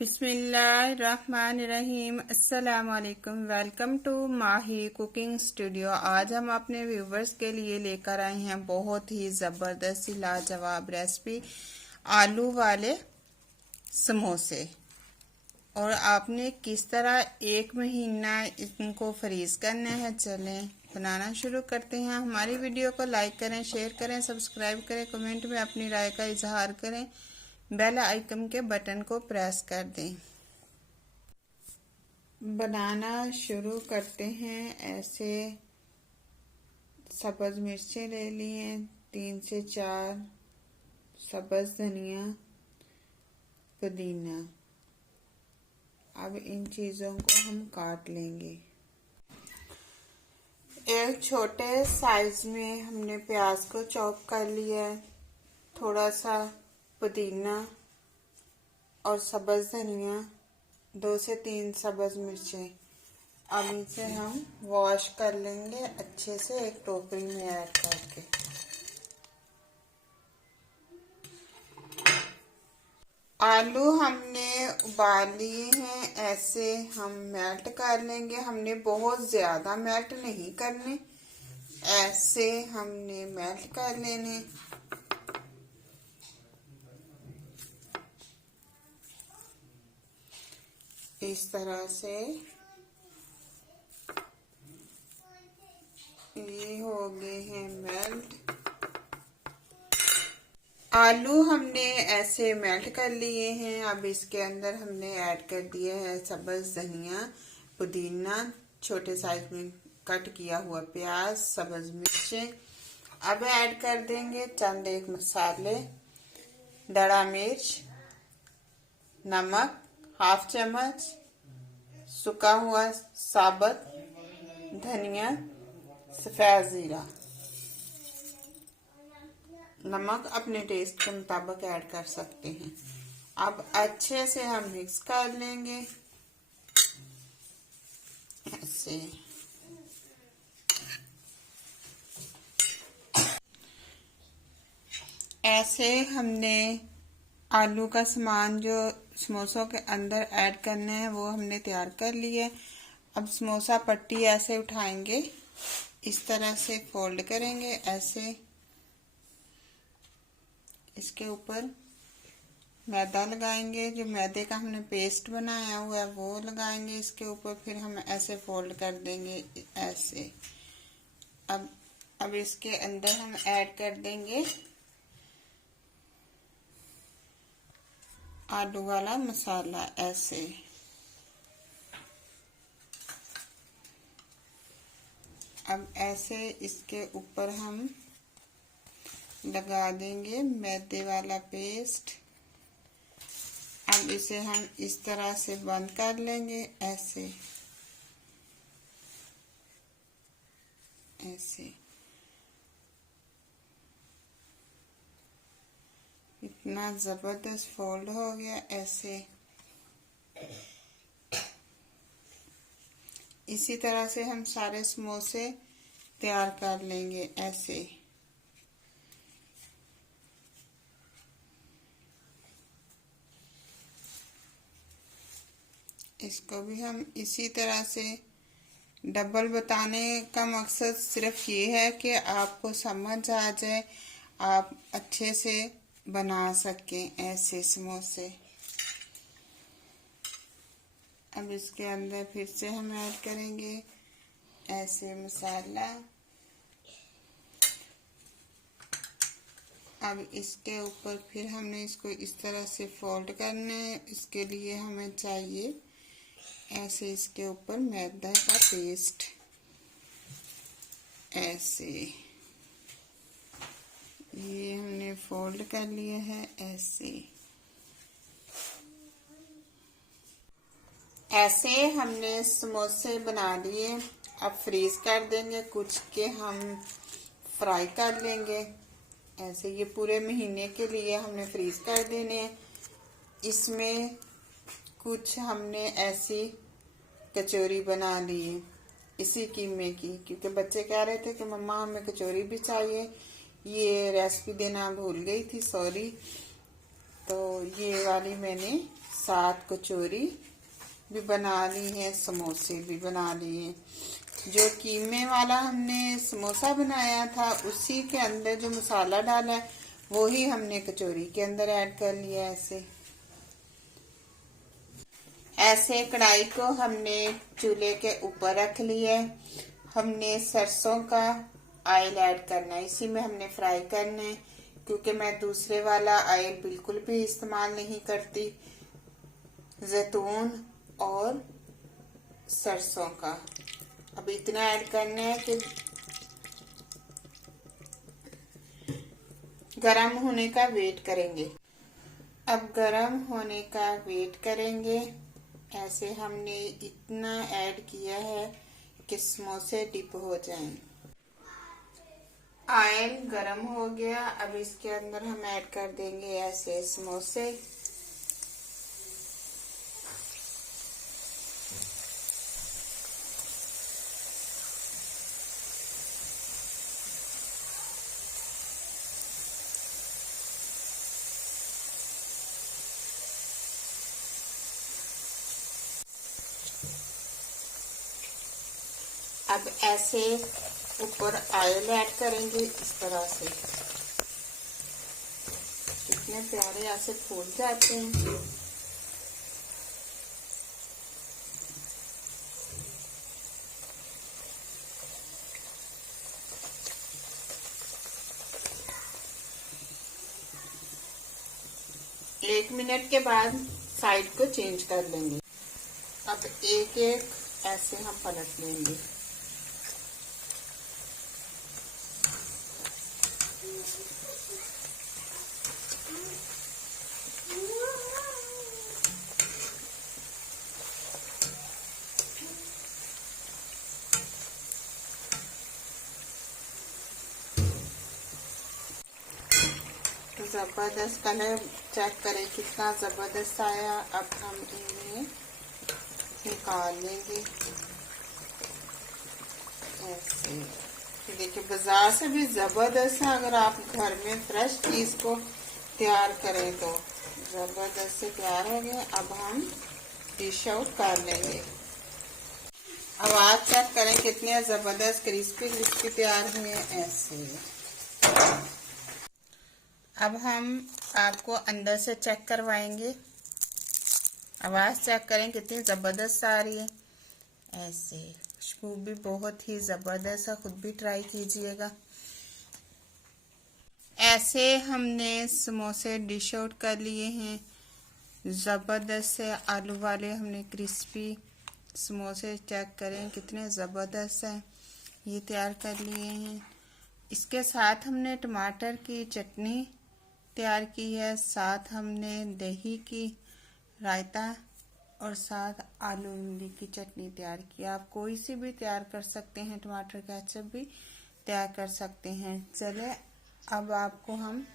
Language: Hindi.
बिस्मिल्लाहिर्रहमानिर्रहीम। अस्सलामुअलैकुम। Welcome to Mahi cooking studio. आज हम अपने व्यूवर्स के लिए लेकर आए हैं बहुत ही ज़बरदस्त लाजवाब रेसिपी, आलू वाले समोसे। और आपने किस तरह एक महीना इनको फ्रीज करना है। चलें बनाना शुरू करते हैं। हमारी वीडियो को लाइक करें, शेयर करें, सब्सक्राइब करें, कमेंट में अपनी राय का इजहार करें, बेल आइकन के बटन को प्रेस कर दें। बनाना शुरू करते हैं। ऐसे सब्ज मिर्चें ले ली हैं, 3 से 4 सब्ज धनिया, पुदीना। अब इन चीज़ों को हम काट लेंगे। एक छोटे साइज में हमने प्याज को चॉप कर लिया है, थोड़ा सा पुदीना और सब्ज धनिया, 2 से 3 सब्ज मिर्चें। अब इसे हम वॉश कर लेंगे अच्छे से एक टोकरी में ऐड करके। आलू हमने उबाल लिए हैं, ऐसे हम मेल्ट कर लेंगे। हमने बहुत ज्यादा मेल्ट नहीं करने, ऐसे हमने मेल्ट कर लेने। इस तरह से ये हो गए हैं मेल्ट। आलू हमने ऐसे मेल्ट कर लिए हैं। अब इसके अंदर हमने ऐड कर दिया है सब्ज धनिया, पुदीना, छोटे साइज में कट किया हुआ प्याज, सब्ज मिर्चें। अब ऐड कर देंगे चंद एक मसाले, दड़ा मिर्च, नमक हाफ चम्मच, सूखा हुआ साबुत धनिया, सफेद जीरा। नमक अपने टेस्ट के मुताबिक ऐड कर सकते हैं। अब अच्छे से हम मिक्स कर लेंगे ऐसे। ऐसे हमने आलू का सामान जो समोसों के अंदर ऐड करना है वो हमने तैयार कर लिया है। अब समोसा पट्टी ऐसे उठाएंगे, इस तरह से फोल्ड करेंगे, ऐसे इसके ऊपर मैदा लगाएंगे। जो मैदे का हमने पेस्ट बनाया हुआ है वो लगाएंगे इसके ऊपर। फिर हम ऐसे फोल्ड कर देंगे ऐसे। अब इसके अंदर हम ऐड कर देंगे आलू वाला मसाला ऐसे। अब ऐसे इसके ऊपर हम लगा देंगे मैदे वाला पेस्ट। अब इसे हम इस तरह से बंद कर लेंगे ऐसे ऐसे। इतना जबरदस्त फोल्ड हो गया ऐसे। इसी तरह से हम सारे समोसे तैयार कर लेंगे ऐसे। इसको भी हम इसी तरह से डबल बताने का मकसद सिर्फ ये है कि आपको समझ आ जाए, आप अच्छे से बना सकें ऐसे समोसे। अब इसके अंदर फिर से हम ऐड करेंगे ऐसे मसाला। अब इसके ऊपर फिर हमने इसको इस तरह से फोल्ड करना है। इसके लिए हमें चाहिए ऐसे इसके ऊपर मैदा का पेस्ट ऐसे। ये हमने फोल्ड कर लिया है ऐसे। ऐसे हमने समोसे बना लिए। अब फ्रीज कर देंगे, कुछ के हम फ्राई कर लेंगे ऐसे। ये पूरे महीने के लिए हमने फ्रीज कर देने हैं। इसमें कुछ हमने ऐसी कचौरी बना ली है इसी कीमे की, क्योंकि बच्चे कह रहे थे कि मम्मा हमें कचौरी भी चाहिए। ये रेसिपी देना भूल गई थी, सॉरी। तो ये वाली मैंने साथ कचौरी भी बना ली है, समोसे भी बना लिए। जो कीमे वाला हमने समोसा बनाया था उसी के अंदर जो मसाला डाला है वो ही हमने कचौरी के अंदर ऐड कर लिया। ऐसे कढ़ाई को हमने चूल्हे के ऊपर रख लिया है। हमने सरसों का ऑयल ऐड करना है, इसी में हमने फ्राई करना है, क्योंकि मैं दूसरे वाला ऑयल बिल्कुल भी इस्तेमाल नहीं करती। जैतून और सरसों का अब इतना ऐड करना है कि गरम होने का वेट करेंगे। अब गरम होने का वेट करेंगे। ऐसे हमने इतना ऐड किया है कि समोसे डिप हो जाएं। ऑयल गरम हो गया। अब इसके अंदर हम ऐड कर देंगे ऐसे समोसे। अब ऐसे ऊपर ऑयल ऐड करेंगे इस तरह से। कितने प्यारे ऐसे फूल जाते हैं। एक मिनट के बाद साइड को चेंज कर लेंगे। अब एक एक ऐसे हम पलट लेंगे। जबरदस्त कलर चेक करें कितना जबरदस्त आया। अब हम इन्हें निकाल लेंगे ऐसे। देखिए बाजार से भी जबरदस्त है, अगर आप घर में फ्रेश चीज को तैयार करें तो जबरदस्त से तैयार हो गए। अब हम डिश आउट कर लेंगे। आवाज चेक करें कितने जबरदस्त क्रिस्पी क्रिस्पी तैयार हुए ऐसे। अब हम आपको अंदर से चेक करवाएंगे। आवाज चेक करें कितनी जबरदस्त आ रही है ऐसे। खुशबू भी बहुत ही जबरदस्त है, खुद भी ट्राई कीजिएगा। ऐसे हमने समोसे डिश आउट कर लिए हैं। जबरदस्त से आलू वाले हमने क्रिस्पी समोसे चेक करें कितने जबरदस्त हैं, ये तैयार कर लिए हैं। इसके साथ हमने टमाटर की चटनी तैयार की है, साथ हमने दही की रायता और साथ आलू इमली की चटनी तैयार की। आप कोई सी भी तैयार कर सकते हैं, टमाटर केचप भी तैयार कर सकते हैं। चले अब आपको हम